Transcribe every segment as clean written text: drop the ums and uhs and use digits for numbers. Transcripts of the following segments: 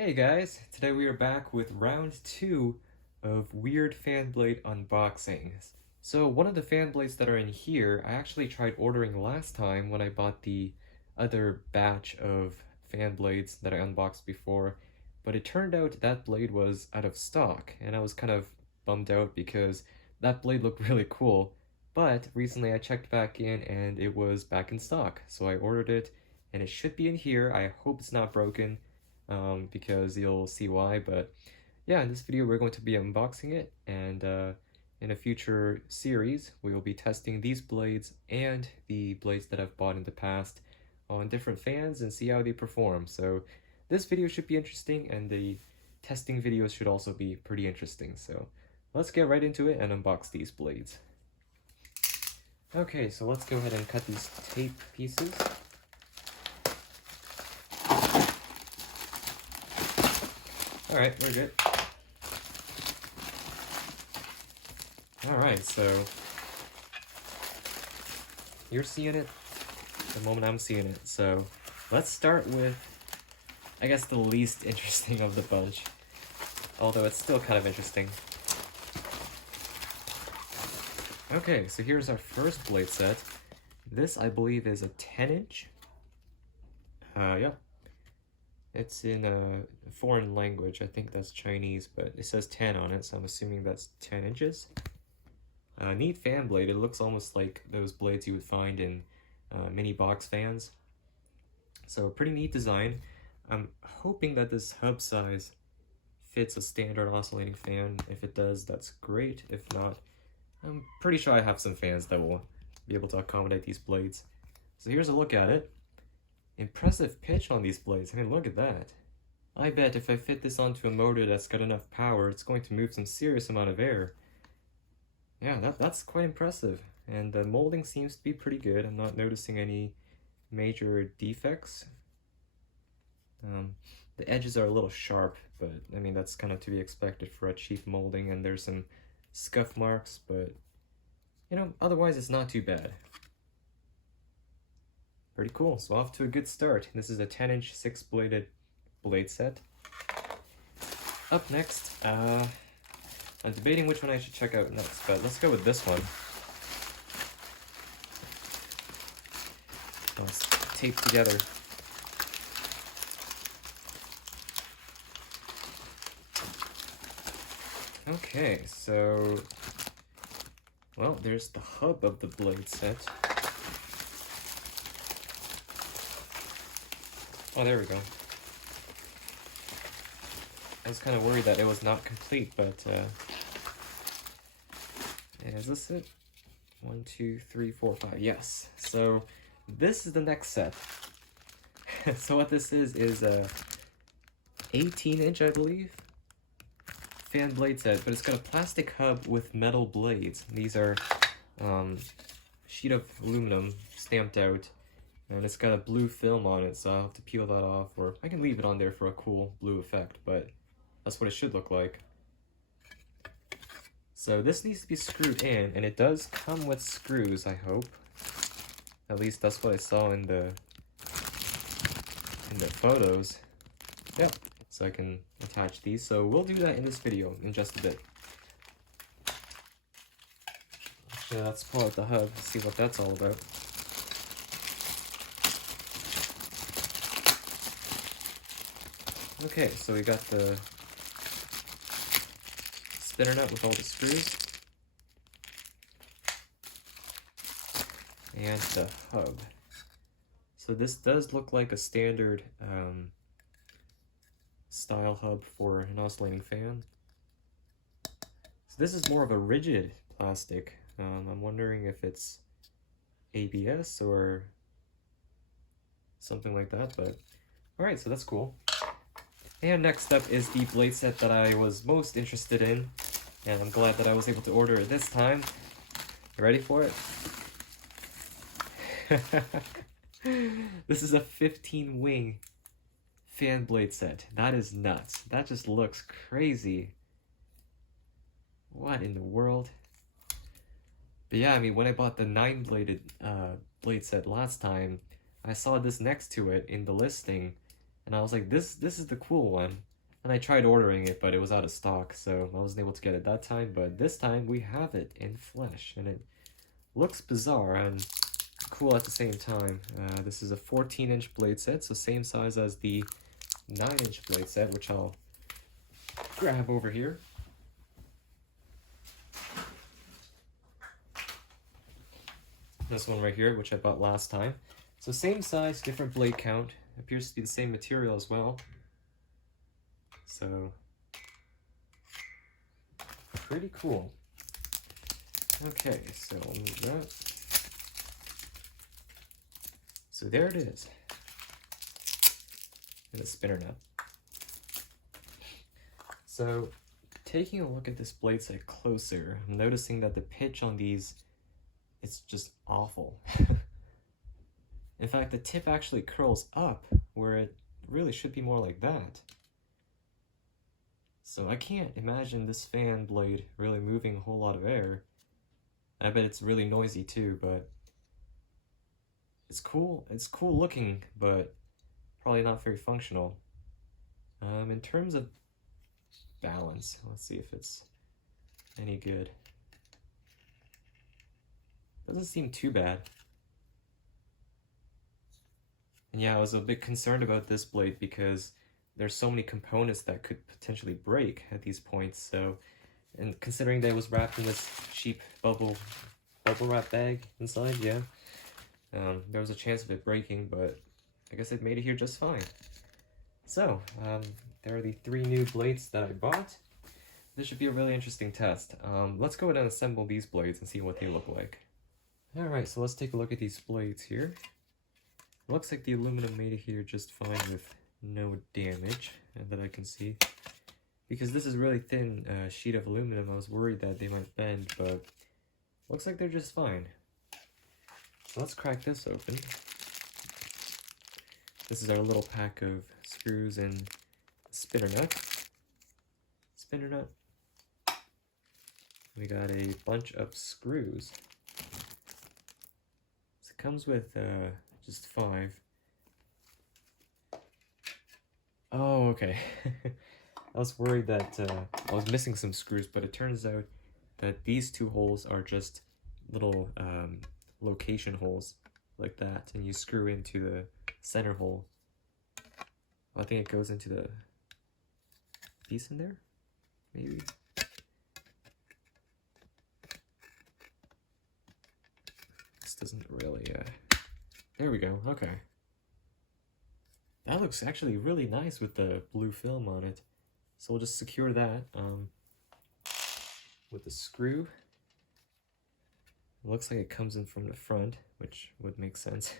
Hey guys, today we are back with round 2 of weird fan blade unboxings. So one of the fan blades that are in here, I actually tried ordering last time when I bought the other batch of fan blades that I unboxed before, but it turned out that blade was out of stock, and I was kind of bummed out because that blade looked really cool, but recently I checked back in and it was back in stock, so I ordered it, and it should be in here. I hope it's not broken because you'll see why. But yeah, in this video we're going to be unboxing it, and in a future series we will be testing these blades and the blades that I've bought in the past on different fans and see how they perform. So this video should be interesting, and the testing videos should also be pretty interesting. So let's get right into it and unbox these blades. Okay, so let's go ahead and cut these tape pieces. Alright, we're good. Alright, so you're seeing it the moment I'm seeing it. So let's start with, I guess, the least interesting of the bunch. Although it's still kind of interesting. Okay, so here's our first blade set. This, I believe, is a 10-inch. Yeah. It's in a foreign language. I think that's Chinese, but it says 10 on it, so I'm assuming that's 10 inches. Neat fan blade. It looks almost like those blades you would find in mini box fans. So pretty neat design. I'm hoping that this hub size fits a standard oscillating fan. If it does, that's great. If not, I'm pretty sure I have some fans that will be able to accommodate these blades. So here's a look at it. Impressive pitch on these blades. I mean, look at that. I bet if I fit this onto a motor that's got enough power, it's going to move some serious amount of air. Yeah, that's quite impressive. And the molding seems to be pretty good. I'm not noticing any major defects. The edges are a little sharp, but I mean, that's kind of to be expected for a cheap molding, and there's some scuff marks, but you know, otherwise it's not too bad. Pretty cool. So off to a good start. This is a 10-inch 6-bladed blade set. Up next, I'm debating which one I should check out next, but let's go with this one. Let's tape together. Okay, so, well, there's the hub of the blade set. Oh, there we go. I was kind of worried that it was not complete, but is this it? 1, 2, 3, 4, 5. Yes. So this is the next set. So what this is a 18-inch, I believe, fan blade set, but it's got a plastic hub with metal blades. These are sheet of aluminum stamped out. And it's got a blue film on it, so I'll have to peel that off, or I can leave it on there for a cool blue effect, but that's what it should look like. So this needs to be screwed in, and it does come with screws, I hope. At least that's what I saw in the photos. Yep, so I can attach these. So we'll do that in this video in just a bit. Actually, let's pull out the hub, see what that's all about. Okay, so we got the spinner nut with all the screws, and the hub. So this does look like a standard style hub for an oscillating fan. So this is more of a rigid plastic. I'm wondering if it's ABS or something like that, but alright, so that's cool. And next up is the blade set that I was most interested in, and I'm glad that I was able to order it this time. You ready for it? This is a 15-wing fan blade set. That is nuts. That just looks crazy. What in the world? But yeah, I mean, when I bought the 9-bladed blade set last time, I saw this next to it in the listing, and I was like, this is the cool one. And I tried ordering it, but it was out of stock, so I wasn't able to get it that time. But this time we have it in flesh, and it looks bizarre and cool at the same time. This is a 14-inch blade set, so same size as the 9-inch blade set, which I'll grab over here. This one right here, which I bought last time. So same size, different blade count. Appears to be the same material as well. So, pretty cool. Okay, so I'll move that. So there it is. And a spinner nut. So, taking a look at this blade set closer, I'm noticing that the pitch on these, it's just awful. In fact, the tip actually curls up where it really should be more like that. So I can't imagine this fan blade really moving a whole lot of air. I bet it's really noisy too, but it's cool. It's cool looking, but probably not very functional. In terms of balance, let's see if it's any good. Doesn't seem too bad. And yeah, I was a bit concerned about this blade because there's so many components that could potentially break at these points. So, and considering that it was wrapped in this cheap bubble wrap bag inside, yeah, there was a chance of it breaking, but I guess it made it here just fine. So, there are the 3 new blades that I bought. This should be a really interesting test. Let's go ahead and assemble these blades and see what they look like. Alright, so let's take a look at these blades here. It looks like the aluminum made it here just fine with no damage that I can see. Because this is really thin sheet of aluminum, I was worried that they might bend, but looks like they're just fine. So let's crack this open. This is our little pack of screws and spinner nut. Spinner nut. We got a bunch of screws. So it comes with just 5. Oh, okay. I was worried that I was missing some screws, but it turns out that these 2 holes are just little location holes like that, and you screw into the center hole. I think it goes into the piece in there, maybe. This doesn't really, there we go, okay. That looks actually really nice with the blue film on it. So we'll just secure that with the screw. It looks like it comes in from the front, which would make sense.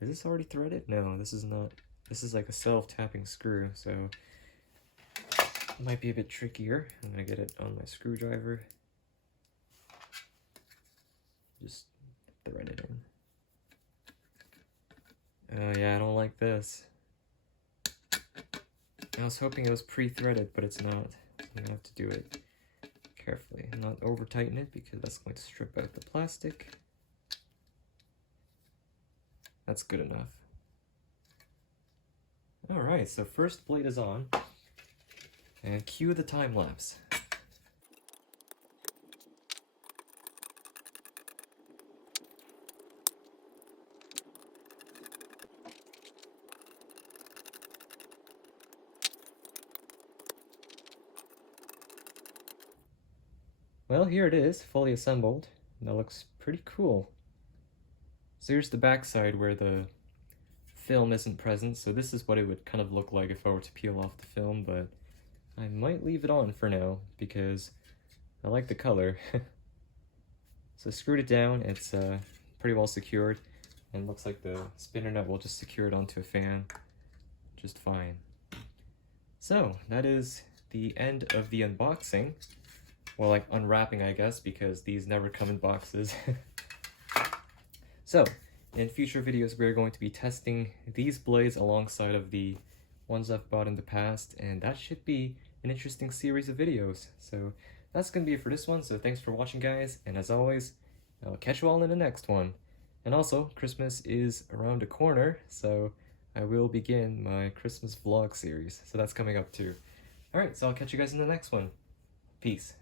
Is this already threaded? No, this is not. This is like a self-tapping screw, so it might be a bit trickier. I'm gonna get it on my screwdriver. Just thread it in. Oh yeah, I don't like this. I was hoping it was pre-threaded, but it's not. So I'm gonna have to do it carefully and not over tighten it because that's going to strip out the plastic. That's good enough. Alright, so first blade is on. And cue the time lapse. Well, here it is, fully assembled. That looks pretty cool. So here's the back side where the film isn't present, so this is what it would kind of look like if I were to peel off the film, but I might leave it on for now because I like the color. So I screwed it down, it's pretty well secured, and looks like the spinner nut will just secure it onto a fan just fine. So that is the end of the unboxing. Well, like unwrapping, I guess, because these never come in boxes. So, in future videos, we're going to be testing these blades alongside of the ones I've bought in the past, and that should be an interesting series of videos. So, that's going to be it for this one, so thanks for watching, guys, and as always, I'll catch you all in the next one. And also, Christmas is around the corner, so I will begin my Christmas vlog series. So that's coming up too. Alright, so I'll catch you guys in the next one. Peace.